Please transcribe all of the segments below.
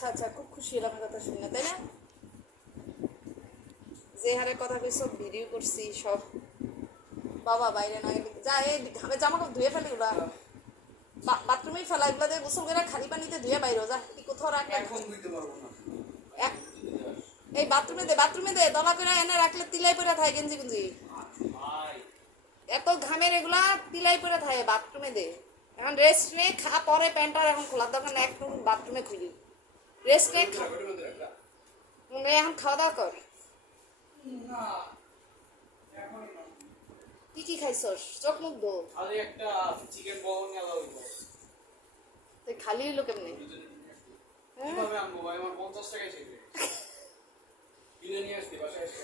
আচ্ছা আচ্ছা, খুব খুশি হলাম কথা শুনে, তাই না? যে হারে কথা কই সব ভিডিও করছি সব। বাবা বাইরে না গেলে যা, এই ঘামে জামা কাপড় ধুয়ে ফেলি ওরা, বাথরুমেই ফেলা, এগুলো দিয়ে গোসল করে খালি পানিতে ধুয়ে বাইরে যা, কি কোথাও রাখলে এই বাথরুমে দে দলা করে এনে রাখলে তিলাই পরে থাকে গেঞ্জি গুঞ্জি, এত ঘামের এগুলা তিলাই পরে থাকে, বাথরুমে দে। এখন রেস্ট নে, খা, পরে প্যান্টটা এখন খোলার দরকার না, একটু বাথরুমে খুলি, রেস্ট নে, এখন খাওয়া দাওয়া কর। কি কি খাইছস? চোখ মুখ দো। তুই খালি হইলো কেমনে?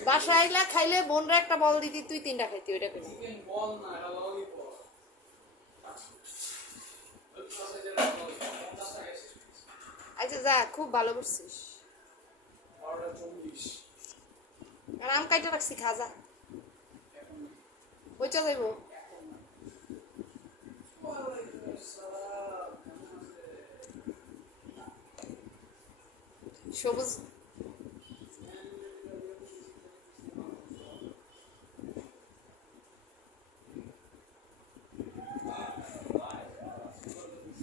বাসায় আইলা খাইলে বোনরা একটা বল দিতি, তুই 3টা খাইতি, ওইটা কেন? আচ্ছা যা, খুব ভালো করছিস। আর আম কাইটা রাখছি, খা যা, ওই চল যাইব। সবুজ